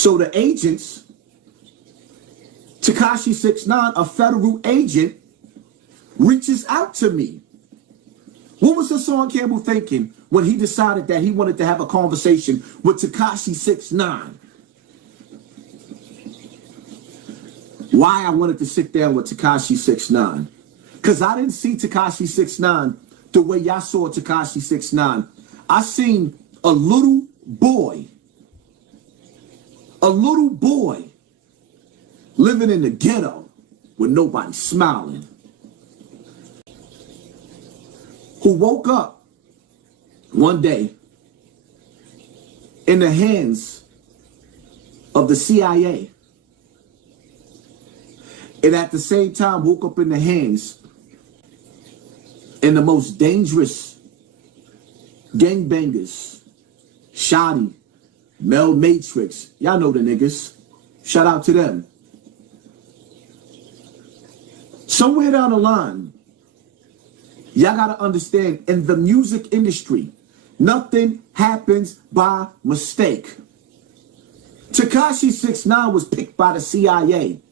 So the agents, Tekashi 6ix9ine, a federal agent, reaches out to me. What was Hassan Campbell thinking when he decided that he wanted to have a conversation with Tekashi 6ix9ine? Why I wanted to sit down with Tekashi 6ix9ine? Because I didn't see Tekashi 6ix9ine the way y'all saw Tekashi 6ix9ine. I seen a little boy living in the ghetto with nobody smiling, who woke up one day in the hands of the CIA, and at the same time woke up in the hands and the most dangerous gangbangers, Shoddy, Mel Matrix. Y'all know the niggas. Shout out to them. Somewhere down the line, y'all gotta understand, in the music industry, nothing happens by mistake. Tekashi 6ix9ine was picked by the CIA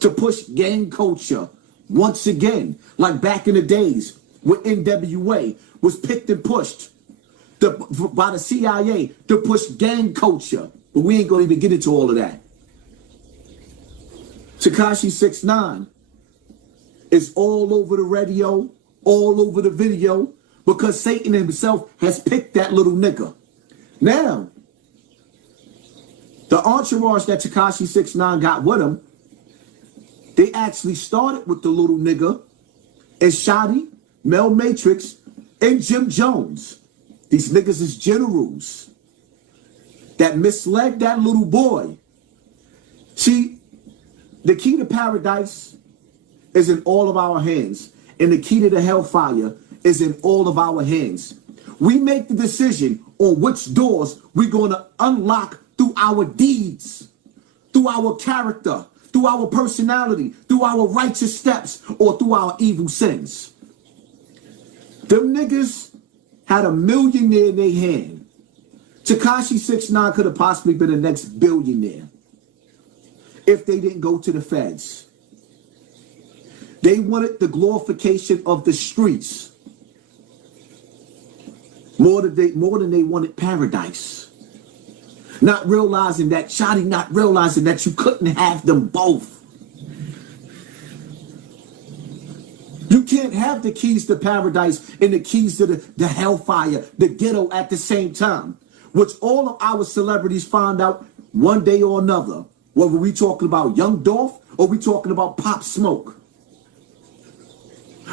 to push gang culture once again, like back in the days when NWA was picked and pushed by the CIA to push gang culture. But we ain't gonna even get into all of that. Tekashi 6ix9ine is all over the radio, all over the video, because Satan himself has picked that little nigga. Now, the entourage that Tekashi 6ix9ine got with him, they actually started with the little nigga and Shoddy, Mel Matrix, and Jim Jones. These niggas is generals that misled that little boy. See, the key to paradise is in all of our hands, and the key to the hellfire is in all of our hands. We make the decision on which doors we're going to unlock through our deeds, through our character, through our personality, through our righteous steps, or through our evil sins. Them niggas had a millionaire in their hand. Tekashi 6ix9ine could have possibly been the next billionaire if they didn't go to the feds. They wanted the glorification of the streets more than they wanted paradise. Not realizing that, Shoddy, not realizing that you couldn't have them both. You can't have the keys to paradise and the keys to the hellfire, the ghetto at the same time, which all of our celebrities found out one day or another, whether we talking about Young Dolph or we talking about Pop Smoke.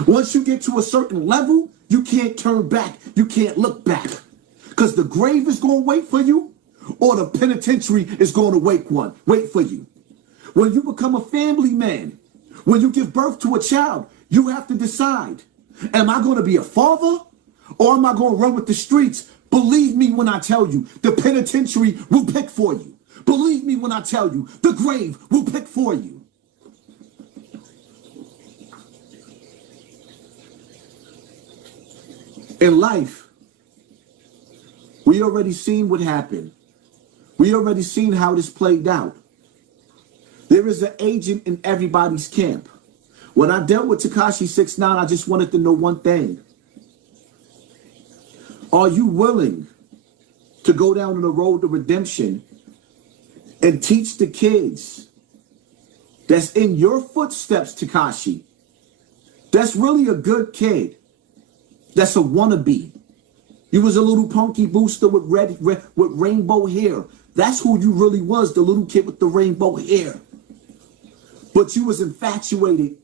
Once you get to a certain level, you can't turn back. You can't look back, because the grave is going to wait for you, or the penitentiary is going to wait for you. When you become a family man, when you give birth to a child, you have to decide, am I going to be a father or am I going to run with the streets? Believe me when I tell you, the penitentiary will pick for you. Believe me when I tell you, the grave will pick for you. In life, we already seen what happened. We already seen how this played out. There is an agent in everybody's camp. When I dealt with Tekashi 6ix9ine, I just wanted to know one thing. Are you willing to go down the road to redemption and teach the kids that's in your footsteps, Tekashi, that's really a good kid, that's a wannabe? You was a little punky booster with with rainbow hair. That's who you really was, the little kid with the rainbow hair. But you was infatuated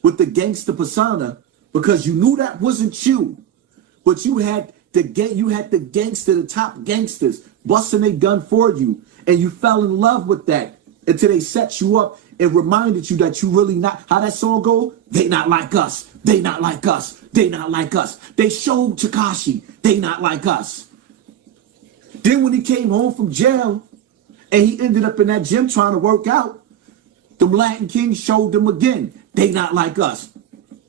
with the gangster persona because you knew that wasn't you. But you had the gangster, the top gangsters busting a gun for you, and you fell in love with that until they set you up and reminded you that you really not, how that song go? They not like us. They not like us. They not like us. They showed Tekashi they not like us. Then when he came home from jail and he ended up in that gym trying to work out, the Latin Kings showed them again, they not like us.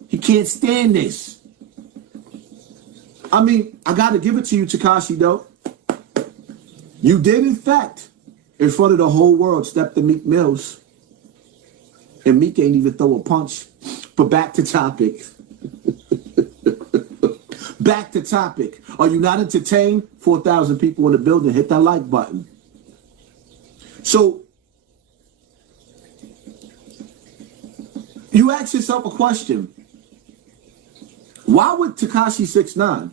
He can't stand this. I mean, I got to give it to you, Tekashi, though. You did, in fact, in front of the whole world, stepped to Meek Mills. And Meek ain't even throw a punch. But back to topic. Back to topic. Are you not entertained? 4,000 people in the building. Hit that like button. So, you ask yourself a question. Why would Tekashi 6ix9ine,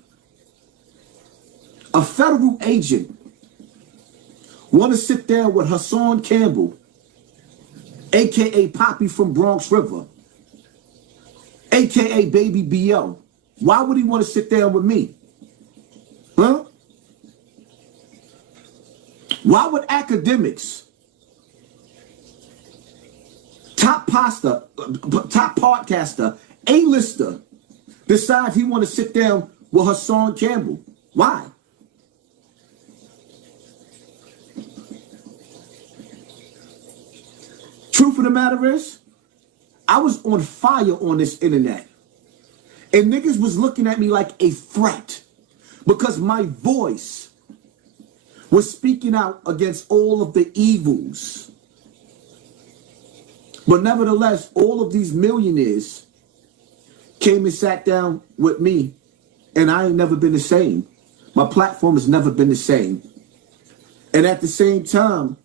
a federal agent, want to sit there with Hassan Campbell, a.k.a. Poppy from Bronx River, a.k.a. Baby B.O.? Why would he want to sit there with me? Huh? Why would academics, top podcaster, A-lister, decide he want to sit down with Hassan Campbell? Why? Truth of the matter is, I was on fire on this internet. And niggas was looking at me like a threat because my voice was speaking out against all of the evils. But nevertheless, all of these millionaires came and sat down with me, and I ain't never been the same. My platform has never been the same. And at the same time,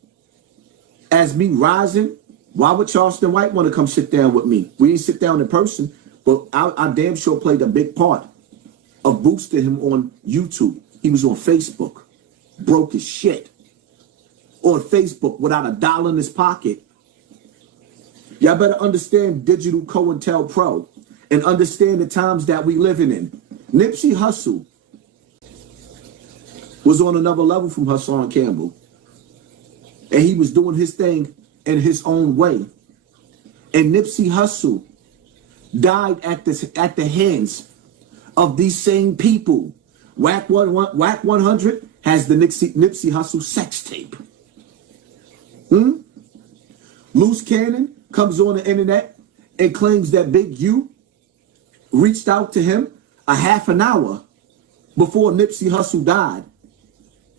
as me rising, why would Charleston White want to come sit down with me? We didn't sit down in person, but I damn sure played a big part of boosting him on YouTube. He was on Facebook, broke as shit. On Facebook without $1 in his pocket. Y'all better understand digital COINTELPRO and understand the times that we living in. Nipsey Hussle was on another level from Hassan Campbell. And he was doing his thing in his own way. And Nipsey Hussle died at the hands of these same people. Wack 100 has the Nipsey Hussle sex tape. Loose Cannon comes on the internet and claims that Big U reached out to him a half an hour before Nipsey Hussle died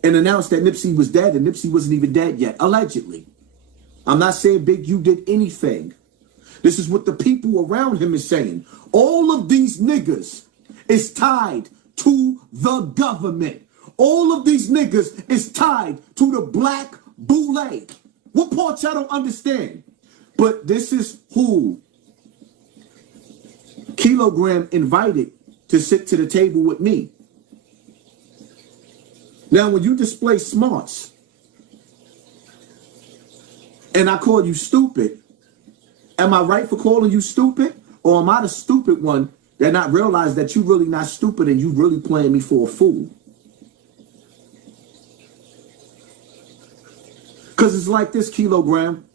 and announced that Nipsey was dead, and Nipsey wasn't even dead yet, allegedly. I'm not saying Big U did anything. This is what the people around him is saying. All of these niggas is tied to the government. All of these niggas is tied to the black boule. What part y'all don't understand? But this is who Kilogram invited to sit to the table with me. Now, when you display smarts and I call you stupid, am I right for calling you stupid? Or am I the stupid one that not realize that you really not stupid and you really playing me for a fool? Because it's like this, Kilogram.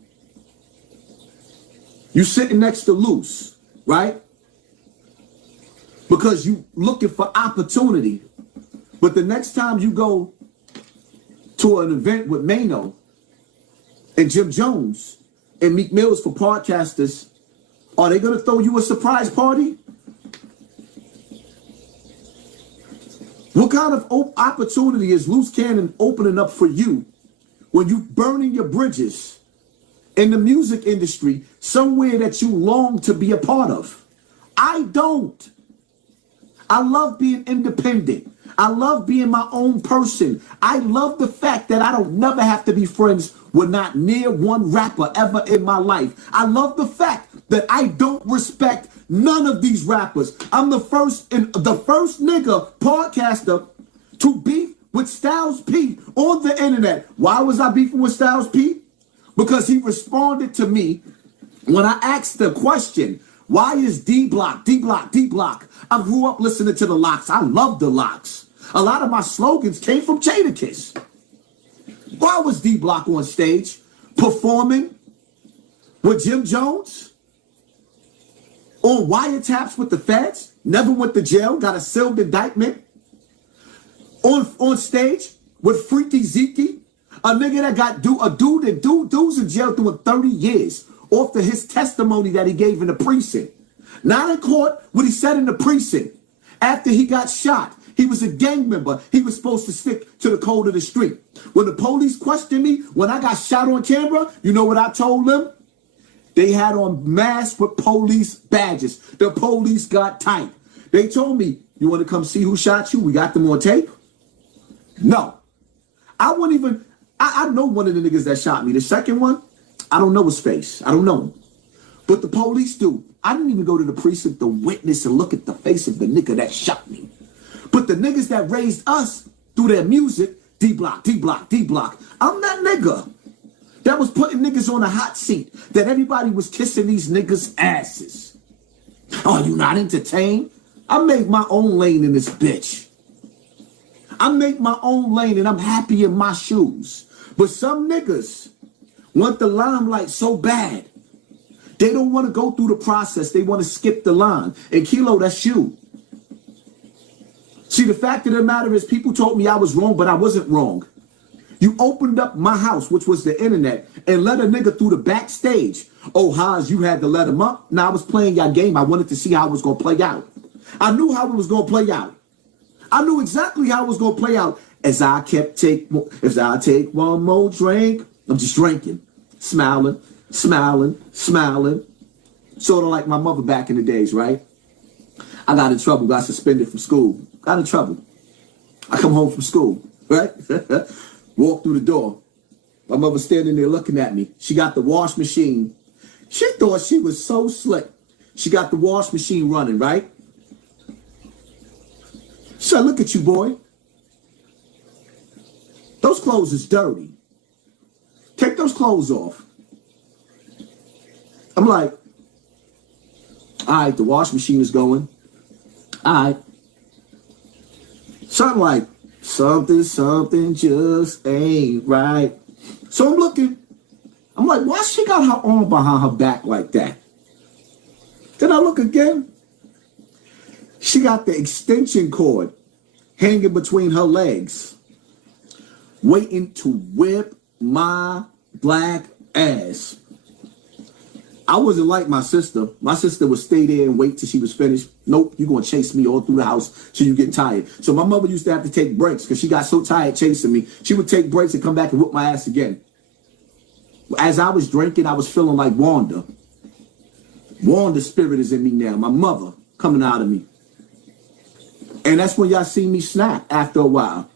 You sitting next to Loose, right? Because you looking for opportunity. But the next time you go to an event with Mano and Jim Jones and Meek Mills for podcasters, are they going to throw you a surprise party? What kind of opportunity is Loose Cannon opening up for you when you burning your bridges in the music industry somewhere that you long to be a part of? I don't. I love being independent. I love being my own person. I love the fact that I don't never have to be friends with not near one rapper ever in my life. I love the fact that I don't respect none of these rappers. I'm the first nigga podcaster to beef with Styles P on the internet. Why was I beefing with Styles P? Because he responded to me when I asked the question, why is D-Block? I grew up listening to the Locks. I love the Locks. A lot of my slogans came from Jadakiss. Why was D-Block on stage performing with Jim Jones? On wiretaps with the feds? Never went to jail, got a sealed indictment? On stage with Freaky Zeke? A nigga that got dude's in jail doing 30 years off of his testimony that he gave in the precinct. Not in court, what he said in the precinct. After he got shot, He was a gang member. He was supposed to stick to the code of the street. When the police questioned me, when I got shot on camera, you know what I told them? They had on masks with police badges. The police got tight. They told me, you want to come see who shot you? We got them on tape. No. I wouldn't even, I know one of the niggas that shot me. The second one, I don't know his face. I don't know him. But the police do. I didn't even go to the precinct to witness and look at the face of the nigga that shot me. But the niggas that raised us through their music, D-Block, D-Block, D-Block, I'm that nigga that was putting niggas on a hot seat, that everybody was kissing these niggas' asses. Are you not entertained? I made my own lane in this bitch. I make my own lane and I'm happy in my shoes. But some niggas want the limelight so bad. They don't want to go through the process. They want to skip the line. And Kilo, that's you. See, the fact of the matter is people told me I was wrong, but I wasn't wrong. You opened up my house, which was the internet, and let a nigga through the backstage. Oh, Haas, you had to let him up? Now I was playing your game. I wanted to see how it was going to play out. I knew how it was going to play out. I knew exactly how it was going to play out. As I take one more drink, I'm just drinking, smiling, smiling, smiling. Sort of like my mother back in the days, right? I got in trouble, got suspended from school. Got in trouble. I come home from school, right? Walk through the door. My mother standing there looking at me. She got the wash machine. She thought she was so slick. She got the wash machine running, right? She said, look at you, boy. Those clothes is dirty. Take those clothes off. I'm like, all right, the wash machine is going. All right. Something like, something just ain't right. So I'm looking. I'm like, why she got her arm behind her back like that? Then I look again. She got the extension cord hanging between her legs, waiting to whip my black ass. I wasn't like my sister. My sister would stay there and wait till she was finished. Nope, you're going to chase me all through the house till you get tired. So my mother used to have to take breaks because she got so tired chasing me. She would take breaks and come back and whoop my ass again. As I was drinking, I was feeling like Wanda. Wanda's spirit is in me now. My mother coming out of me. And that's when y'all see me snap after a while.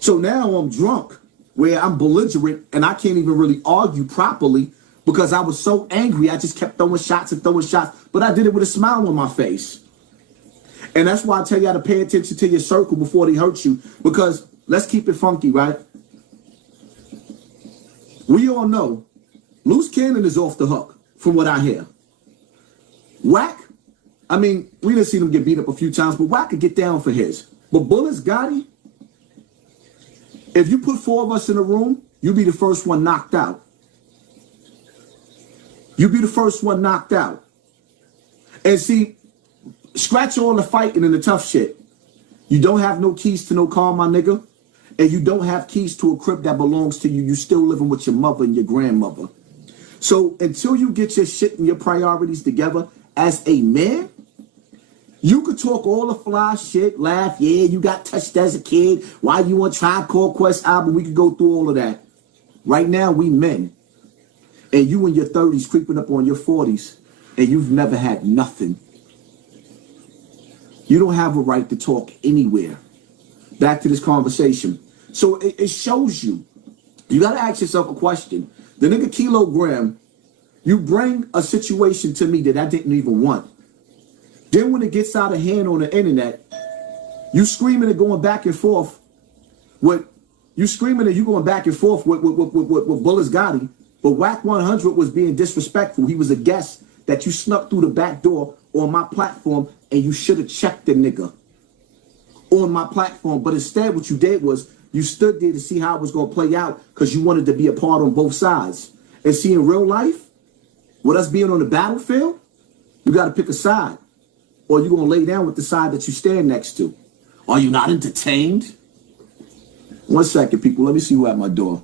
So now I'm drunk, where I'm belligerent and I can't even really argue properly because I was so angry. I just kept throwing shots and throwing shots, but I did it with a smile on my face. And that's why I tell y'all to pay attention to your circle before they hurt you, because let's keep it funky, right? We all know Loose Cannon is off the hook from what I hear. Wack, I mean, we didn't see him get beat up a few times, but Wack could get down for his. But Bullets Gotti, if you put 4 of us in a room, you'll be the first one knocked out. You'll be the first one knocked out. And see, scratch all the fighting and the tough shit. You don't have no keys to no car, my nigga. And you don't have keys to a crib that belongs to you. You still living with your mother and your grandmother. So until you get your shit and your priorities together as a man, you could talk all the fly shit, laugh, yeah, you got touched as a kid. Why you on Tribe Called Quest album? We could go through all of that. Right now, we men. And you in your 30s creeping up on your 40s, and you've never had nothing. You don't have a right to talk anywhere. Back to this conversation. So it shows you. You got to ask yourself a question. The nigga Kilogram, you bring a situation to me that I didn't even want. Then when it gets out of hand on the internet, you screaming and going back and forth with Bullets Gotti, but Wack 100 was being disrespectful. He was a guest that you snuck through the back door on my platform, and you should have checked the nigga on my platform. But instead, what you did was you stood there to see how it was going to play out because you wanted to be a part on both sides. And see, in real life, with us being on the battlefield, you got to pick a side, or you're going to lay down with the side that you stand next to. Are you not entertained? 1 second, people. Let me see who at my door.